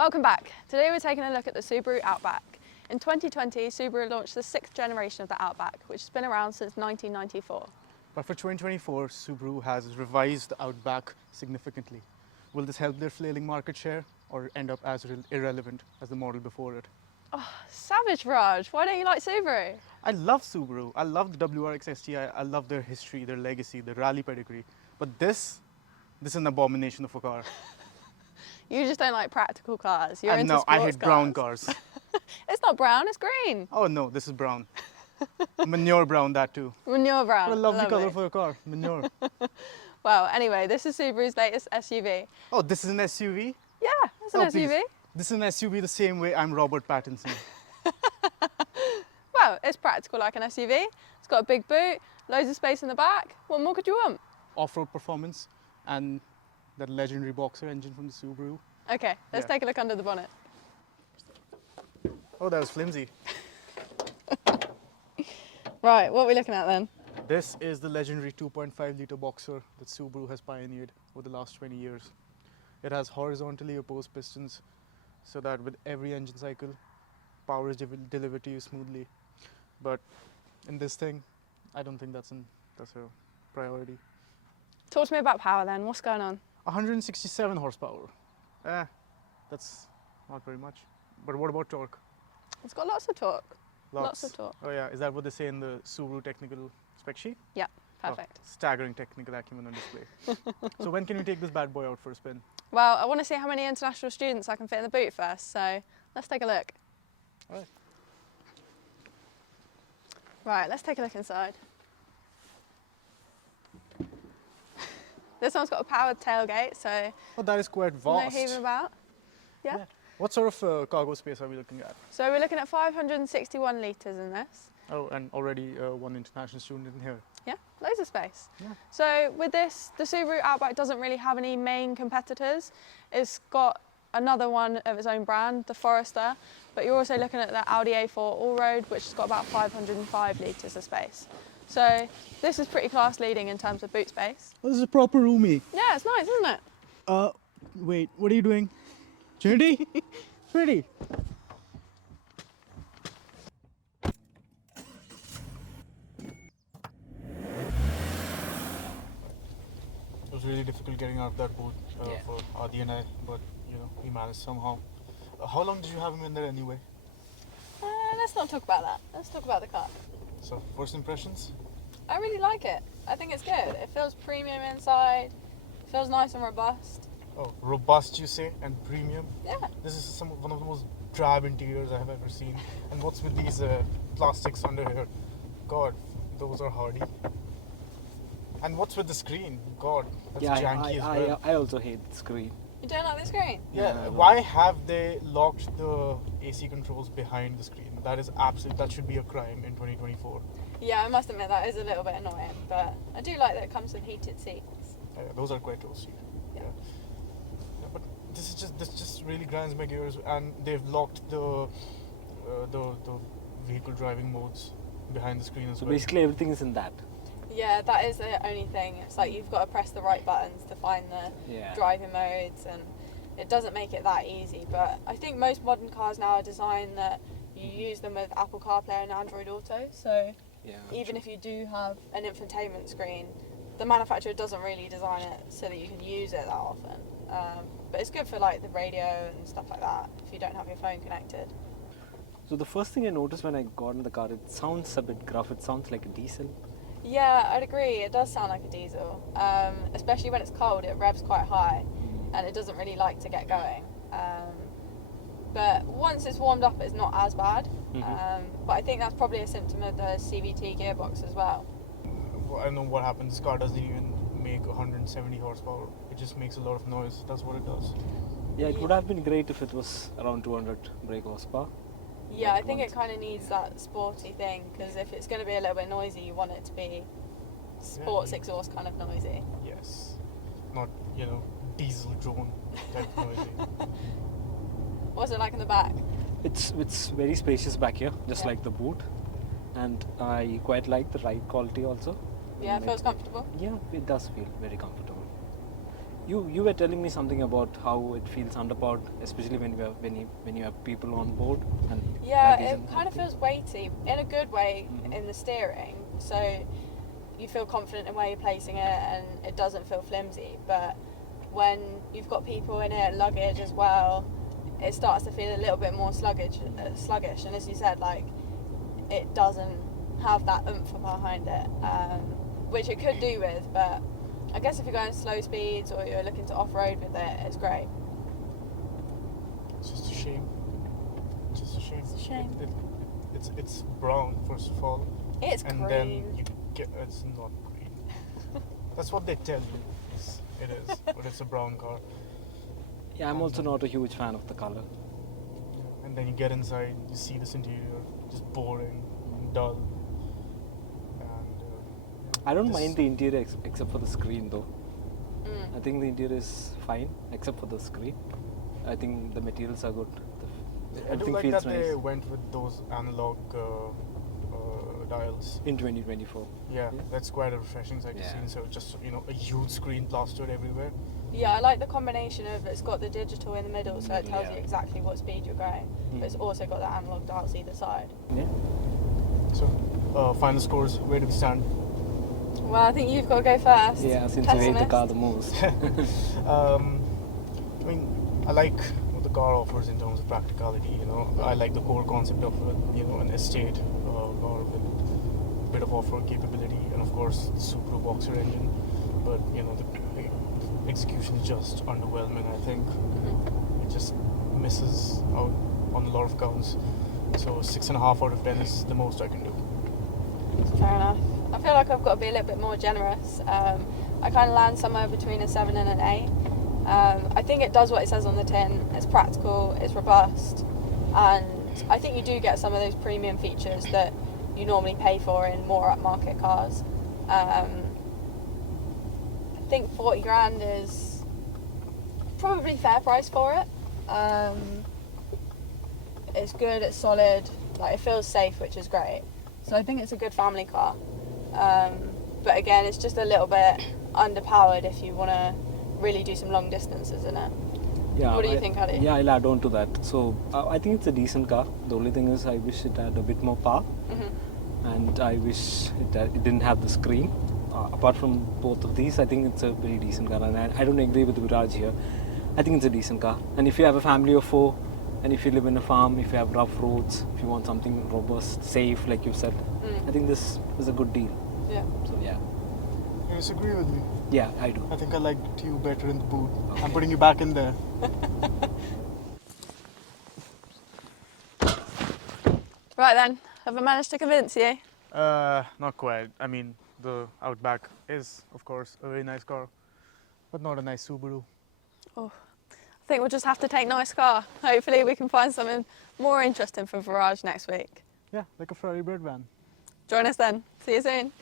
Welcome back. Today we're taking a look at the Subaru Outback. In 2020, Subaru launched the 6th generation of the Outback, which has been around since 1994. But for 2024, Subaru has revised the Outback significantly. Will this help their flailing market share or end up as irrelevant as the model before it? Oh, savage, Raj. Why don't you like Subaru? I love Subaru. I love the WRX STI. I love their history, their legacy, their rally pedigree. But this is an abomination of a car. You just don't like practical cars. You're into No, I sports hate brown cars. It's not brown, it's green. Oh no, this is brown. Manure brown, that too. Manure brown. What a lovely color for a car, manure. Well, anyway, this is Subaru's latest SUV. Oh, this is an SUV? Yeah, it's an SUV. Please. This is an SUV the same way I'm Robert Pattinson. Well, it's practical like an SUV. It's got a big boot, loads of space in the back. What more could you want? Off-road performance and that legendary boxer engine from the Subaru. Okay, let's take a look under the bonnet. Oh, that was flimsy. Right, what are we looking at then? This is the legendary 2.5 litre boxer that Subaru has pioneered over the last 20 years. It has horizontally opposed pistons so that with every engine cycle, power is delivered to you smoothly. But in this thing, I don't think that's a priority. Talk to me about power then, what's going on? 167 horsepower. That's not very much. But what about torque? It's got lots of torque. Lots of torque. Oh yeah, is that what they say in the Subaru technical spec sheet? Yeah, perfect. Oh, staggering technical acumen on display. So when can we take this bad boy out for a spin? Well, I want to see how many international students I can fit in the boot first, so let's take a look. All right. Right, let's take a look inside. This one's got a powered tailgate, so Oh, that is quite vast. no heaving about. Yeah. What sort of cargo space are we looking at? So we're looking at 561 litres in this. Oh, and already one international student in here. Yeah, loads of space. Yeah. So with this, the Subaru Outback doesn't really have any main competitors. It's got another one of its own brand, the Forester, but you're also looking at the Audi A4 Allroad, which has got about 505 litres of space. So this is pretty class leading in terms of boot space. Oh, this is a proper roomie. Yeah, it's nice, isn't it? Wait, what are you doing? Trinity? Trinity? It was really difficult getting out of that boot for Adi and I, but we managed somehow. How long did you have him in there anyway? Let's not talk about that. Let's talk about the car. So, first impressions? I really like it. I think it's good. It feels premium inside. It feels nice and robust. Oh, robust you say, and premium? Yeah. This is one of the most drab interiors I have ever seen. And what's with these plastics under here? God, those are hardy. And what's with the screen? God, that's janky as well. I also hate the screen. You don't like the screen? Yeah, why have they locked the AC controls behind the screen? That should be a crime in 2024. Yeah, I must admit that is a little bit annoying, but I do like that it comes with heated seats. Those are quite toasty. Yeah. But this just really grinds my gears, and they've locked the vehicle driving modes behind the screen as well. So basically everything is in that. Yeah, that is the only thing. It's like you've got to press the right buttons to find the driving modes, and it doesn't make it that easy. But I think most modern cars now are designed that you use them with Apple CarPlay and Android Auto. So even if you do have an infotainment screen, the manufacturer doesn't really design it so that you can use it that often. But it's good for like the radio and stuff like that if you don't have your phone connected. So the first thing I noticed when I got in the car, it sounds a bit gruff. It sounds like a diesel. Yeah, I'd agree. It does sound like a diesel, especially when it's cold. It revs quite high, and it doesn't really like to get going. But once it's warmed up, it's not as bad. But I think that's probably a symptom of the CVT gearbox as well. I don't know what happens. This car doesn't even make 170 horsepower. It just makes a lot of noise. That's what it does. Yeah, it would have been great if it was around 200 brake horsepower. Yeah, I think it kind of needs that sporty thing, because if it's going to be a little bit noisy, you want it to be sports exhaust kind of noisy. Yes, not diesel drone type of noisy. What's it like in the back? It's very spacious back here, just like the boot, and I quite like the ride quality also. Yeah, it feels comfortable. Yeah, it does feel very comfortable. You were telling me something about how it feels underpowered, especially when you have people on board. And Yeah, luggage it and kind of everything. feels weighty in a good way Mhm. in the steering. So you feel confident in where you're placing it, and it doesn't feel flimsy. But when you've got people in it, luggage as well, it starts to feel a little bit more sluggish. And as you said, like, it doesn't have that oomph behind it, which it could do with. But I guess if you're going slow speeds or you're looking to off-road with it, it's great. It's just a shame. Just a shame. It's a shame. It's brown, first of all. It's and green. then you get it's not green. That's what they tell you. It is, but it's a brown car. Yeah, I'm also not a huge fan of the color. And then you get inside, you see this interior, just boring and dull. And I don't mind the interior except for the screen though. Mm. I think the interior is fine except for the screen. I think the materials are good. I do Everything like feels that nice. they went with those analog dials. In 2024. Yeah, that's quite a refreshing sight to see. Yeah. So just a huge screen plastered everywhere. Yeah, I like the combination of it's got the digital in the middle, so it tells Yeah. you exactly what speed you're going, but it's also got the analog dials either side. Yeah. So, final scores. Where do we stand? Well, I think you've got to go first. Yeah, since you hate the Pessimist. car the most. I mean, I like what the car offers in terms of practicality. I like the core concept of an estate car with a bit of off-road capability, and of course the Subaru Boxer engine. But the execution is just underwhelming. I think it just misses out on a lot of counts. So 6.5 out of 10 is the most I can do. Fair enough. I feel like I've got to be a little bit more generous. I kind of land somewhere between a 7 and an 8. I think it does what it says on the tin. It's practical, it's robust, and I think you do get some of those premium features that you normally pay for in more upmarket cars. I think 40 grand is probably fair price for it. It's good, it's solid, like it feels safe, which is great. So I think it's a good family car. But again, it's just a little bit underpowered if you want to really do some long distances in it. Yeah, What do you think, Adi? Yeah, I'll add on to that. So I think it's a decent car. The only thing is I wish it had a bit more power, and I wish it didn't have the screen. Apart from both of these, I think it's a very decent car, and I don't agree with Viraj here. I think it's a decent car, and if you have a family of 4, and if you live in a farm, if you have rough roads, if you want something robust, safe, like you said, I think this is a good deal. Yeah. So yeah. You disagree with me? Yeah, I do. I think I liked you better in the boot. I'm putting you back in there. Right then, have I managed to convince you? Not quite. I mean, the Outback is, of course, a very nice car, but not a nice Subaru. I think we'll just have to take nice car. Hopefully we can find something more interesting for Viraj next week. Yeah, like a Ferrari bread van. Join us then. See you soon.